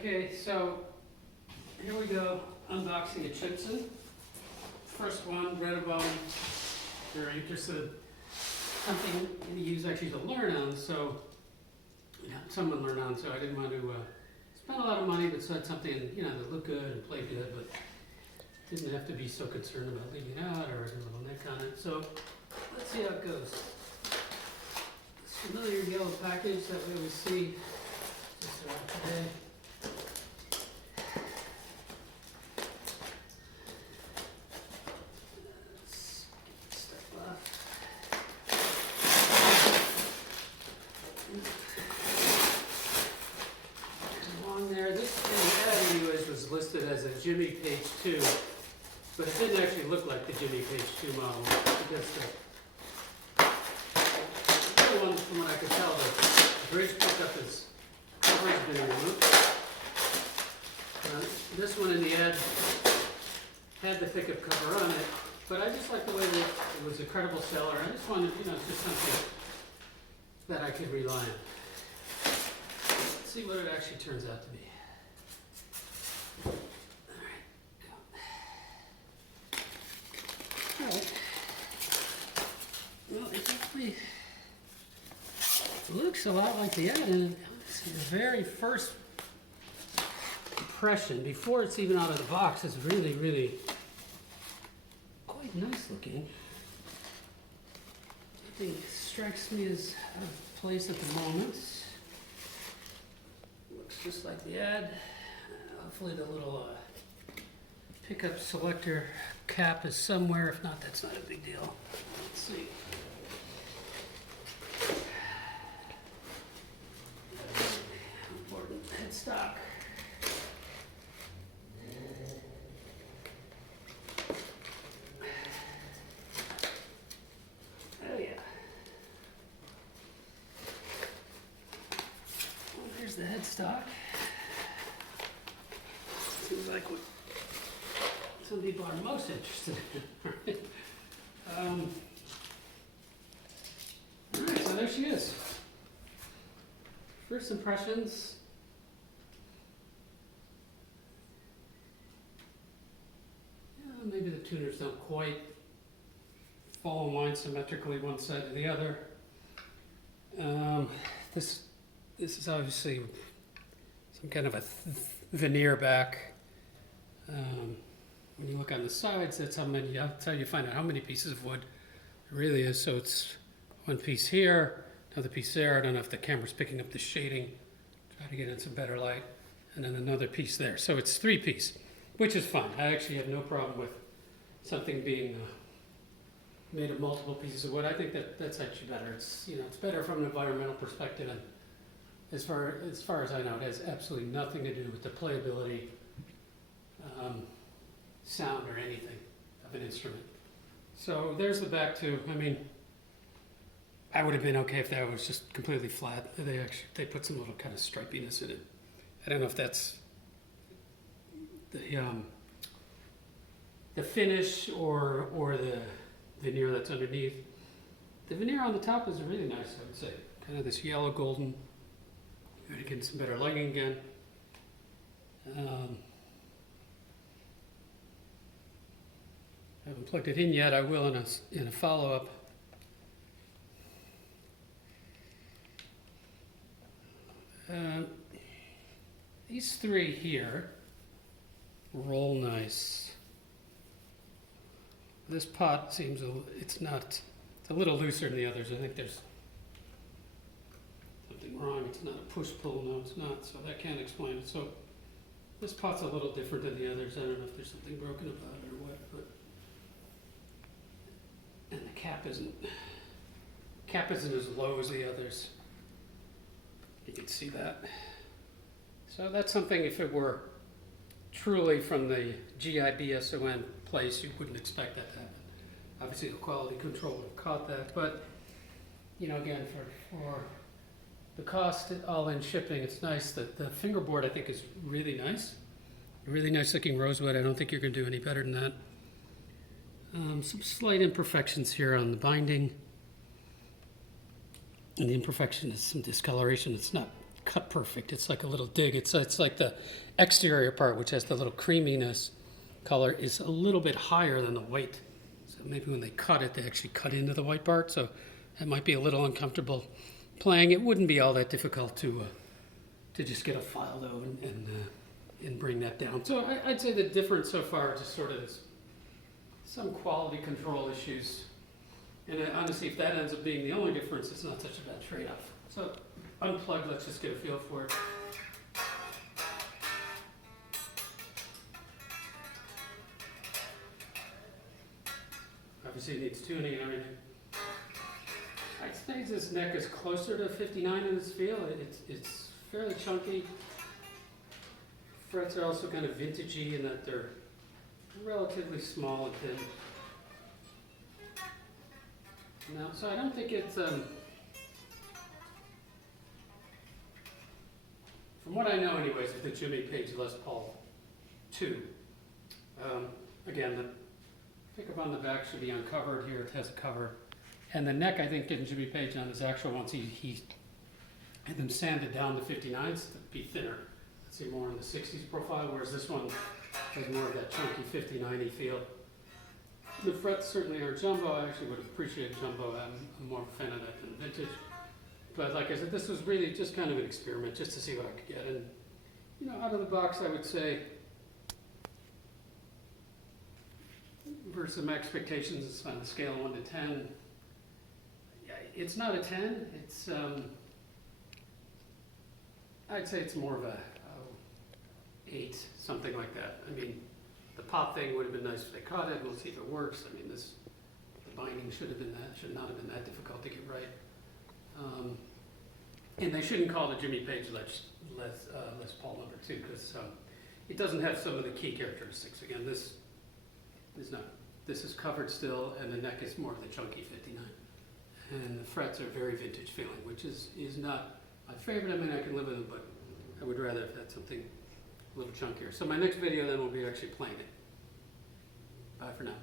Okay, so here we go, unboxing a Chibson. First one, read about it, very interested. Something to use actually to learn on, so someone learn on, so I didn't want to spend a lot of money, but so had something that looked good and played good, but didn't have to be so concerned about leaving it out or a little nick on it. So let's see how it goes. This familiar yellow package that we always see just around today. Listed as a Jimmy Page 2, but it didn't actually look like the Jimmy Page 2 model. Because the other one, from what I could tell, the bridge pickup is cover has been removed. This one in the ad had the pickup cover on it, but I just like the way that it was a credible seller. I just wanted, it's just something that I could rely on. Let's see what it actually turns out to be. Well, it definitely looks a lot like the ad, and the very first impression, before it's even out of the box, is really, really quite nice looking. I think it strikes me as out of place at the moment. Looks just like the ad. Hopefully the little pickup selector cap is somewhere. If not, that's not a big deal. Let's see. Important headstock. Oh yeah. Well, here's the headstock. Seems like what some people are most interested in. Alright, so there she is. First impressions. Maybe the tuners don't quite fall in line symmetrically one side to the other. This is obviously some kind of a veneer back. When you look on the sides, that's how you find out how many pieces of wood it really is. So it's one piece here, another piece there. I don't know if the camera's picking up the shading. Try to get in some better light. And then another piece there. So it's 3-piece, which is fine. I actually have no problem with something being made of multiple pieces of wood. I think that's actually better. It's it's better from an environmental perspective, and as far as I know, it has absolutely nothing to do with the playability, sound, or anything of an instrument. So there's the back too. I mean, I would have been okay if that was just completely flat. They put some little kind of stripiness in it. I don't know if that's the finish or the veneer that's underneath. The veneer on the top is really nice, I would say. Kind of this yellow golden. We're going to get some better lighting again. I haven't plugged it in yet. I will in a follow-up. These 3 here roll nice. This pot seems it's a little looser than the others. I think there's something wrong. It's not a push-pull. No, it's not. So that can't explain it. So this pot's a little different than the others. I don't know if there's something broken about it or what, but. And the cap isn't as low as the others. You can see that. So that's something, if it were truly from the GIBSON place, you wouldn't expect that to happen. Obviously the quality control would have caught that, but again, for the cost all in shipping, it's nice. That the fingerboard I think is really nice. Really nice looking rosewood. I don't think you're going to do any better than that. Some slight imperfections here on the binding. And the imperfection is some discoloration. It's not cut perfect. It's like a little dig. It's like the exterior part, which has the little creaminess color, is a little bit higher than the white. So maybe when they cut it, they actually cut into the white part. So that might be a little uncomfortable playing. It wouldn't be all that difficult to just get a file though and bring that down. So I'd say the difference so far just sort of is some quality control issues. And honestly, if that ends up being the only difference, it's not such a bad trade-off. So unplugged, let's just get a feel for it. Obviously it needs tuning and everything. I'd say this neck is closer to 59 in this feel. It's fairly chunky. Frets are also kind of vintagey in that they're relatively small and thin. No, so I don't think it's, from what I know anyways, of the Jimmy Page Les Paul 2. Again, the pickup on the back should be uncovered here. It has a cover. And the neck, I think, in Jimmy Page on his actual ones, he had them sanded down to 59s to be thinner. Let's see, more in the 60s profile, whereas this one has more of that chunky 59-y feel. The frets certainly are jumbo. I actually would appreciate jumbo. I'm more of a fan of that than vintage. But like I said, this was really just kind of an experiment, just to see what I could get. And, you know, out of the box, I would say, versus my expectations on a scale of 1 to 10, it's not a 10. It's, I'd say it's more of a 8, something like that. I mean, the pop thing would have been nice if they caught it. We'll see if it works. I mean, the binding should not have been that difficult to get right. And they shouldn't call it Jimmy Page Les Paul number 2 because it doesn't have some of the key characteristics. Again, this is not. This is covered still, and the neck is more of the chunky 59. And the frets are very vintage feeling, which is not my favorite. I mean, I can live with them, but I would rather have had something a little chunkier. So my next video then will be actually playing it. Bye for now.